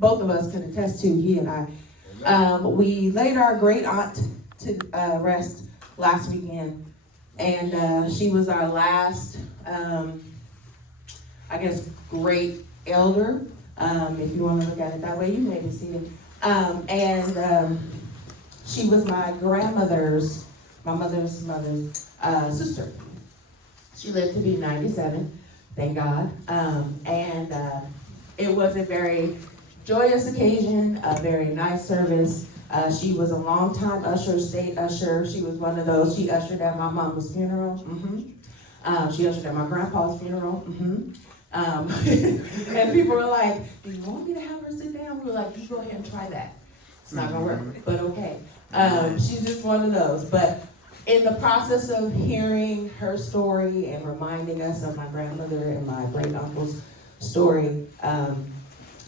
both of us can attest to, he and I. We laid our great aunt to rest last weekend, and she was our last, I guess, great elder. If you want to look at it that way, you may be seated. She was my grandmother's, my mother's sister. She lived to be 97, thank God. It was a very joyous occasion, a very nice service. She was a longtime usher, state usher. She was one of those. She ushered at my mama's funeral. She ushered at my grandpa's funeral. And people were like, "Do you want me to have her sit down?" We were like, "You go ahead and try that. It's not gonna work, but okay." She's just one of those. But in the process of hearing her story and reminding us of my grandmother and my great uncle's story,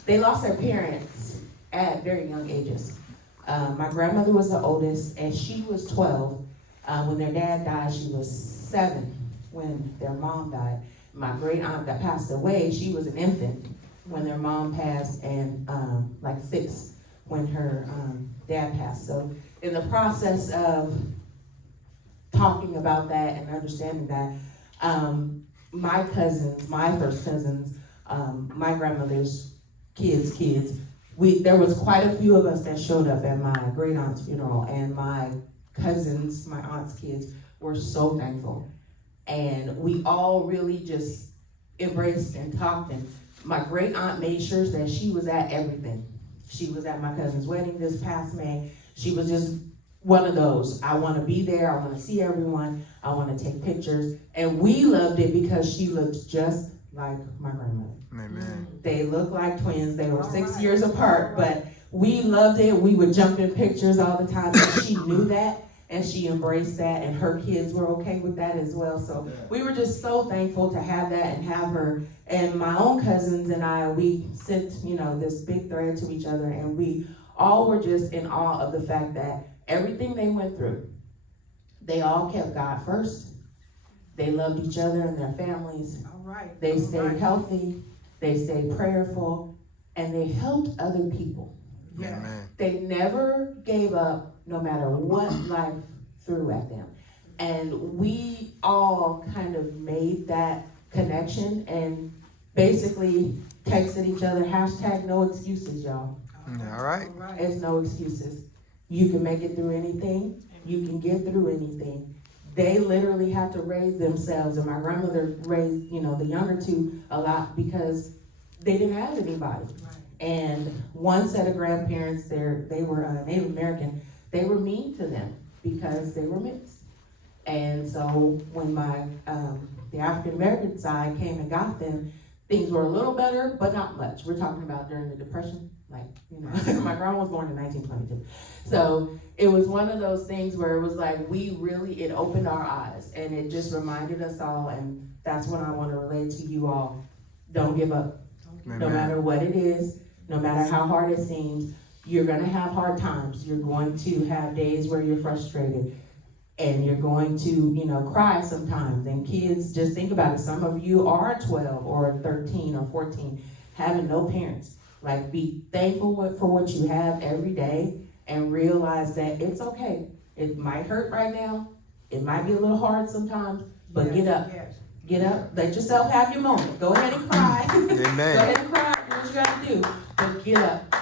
they lost their parents at very young ages. My grandmother was the oldest, and she was 12. When their dad died, she was 7 when their mom died. My great aunt that passed away, she was an infant when their mom passed, and like 6 when her dad passed. So in the process of talking about that and understanding that, my cousins, my first cousins, my grandmother's kids, there was quite a few of us that showed up at my great aunt's funeral, and my cousins, my aunt's kids, were so thankful. And we all really just embraced and talked, and my great aunt made sure that she was at everything. She was at my cousin's wedding this past May. She was just one of those. I want to be there. I want to see everyone. I want to take pictures. And we loved it because she looked just like my grandmother. Amen. They looked like twins. They were 6 years apart, but we loved it. We would jump in pictures all the time. And she knew that, and she embraced that, and her kids were okay with that as well. So we were just so thankful to have that and have her. And my own cousins and I, we sent, this big thread to each other, and we all were just in awe of the fact that everything they went through, they all kept God first. They loved each other and their families. All right. They stayed healthy. They stayed prayerful, and they helped other people. Yeah. Amen. They never gave up, no matter what life threw at them. And we all kind of made that connection and basically texted each other, #no excuses, y'all. Yeah, all right. It's no excuses. You can make it through anything. You can get through anything. They literally had to raise themselves, and my grandmother raised, the younger two a lot because they didn't have anybody. Right. And one set of grandparents, they were Native American. They were mean to them because they were mixed. And so when the African American side came and got them, things were a little better, but not much. We're talking about during the Depression, my grandma was born in 1922. So it was one of those things where it was like it opened our eyes, and it just reminded us all, and that's what I want to relate to you all. Don't give up. Amen. No matter what it is, no matter how hard it seems, you're going to have hard times. You're going to have days where you're frustrated, and you're going to, cry sometimes. And kids, just think about it. Some of you are 12 or 13 or 14, having no parents. Be thankful for what you have every day, and realize that it's okay. It might hurt right now. It might be a little hard sometimes, but get up. Yes. Get up. Let yourself have your moment. Go ahead and cry. Amen. Go ahead and cry. Do what you got to do. But get up,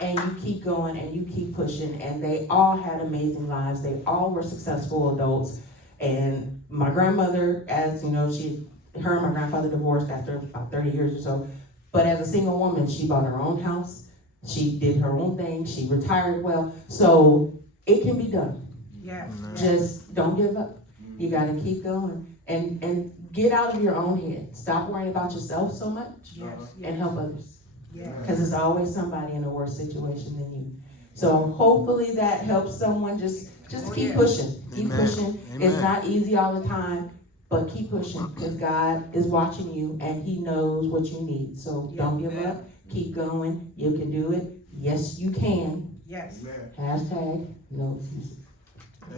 and you keep going, and you keep pushing. And they all had amazing lives. They all were successful adults. And my grandmother, as her and my grandfather divorced after about 30 years or so. But as a single woman, she bought her own house. She did her own thing. She retired well. So it can be done. Yes. Just don't give up. You got to keep going. And get out of your own head. Stop worrying about yourself so much, Yes. and help others. Yes. Because there's always somebody in a worse situation than you. So hopefully that helps someone just keep pushing. Keep Amen. pushing. Amen. It's not easy all the time, but keep pushing, because God is watching you, and He knows what you need. So don't give up. Keep going. You can do it. Yes, you can. Yes. #no excuses.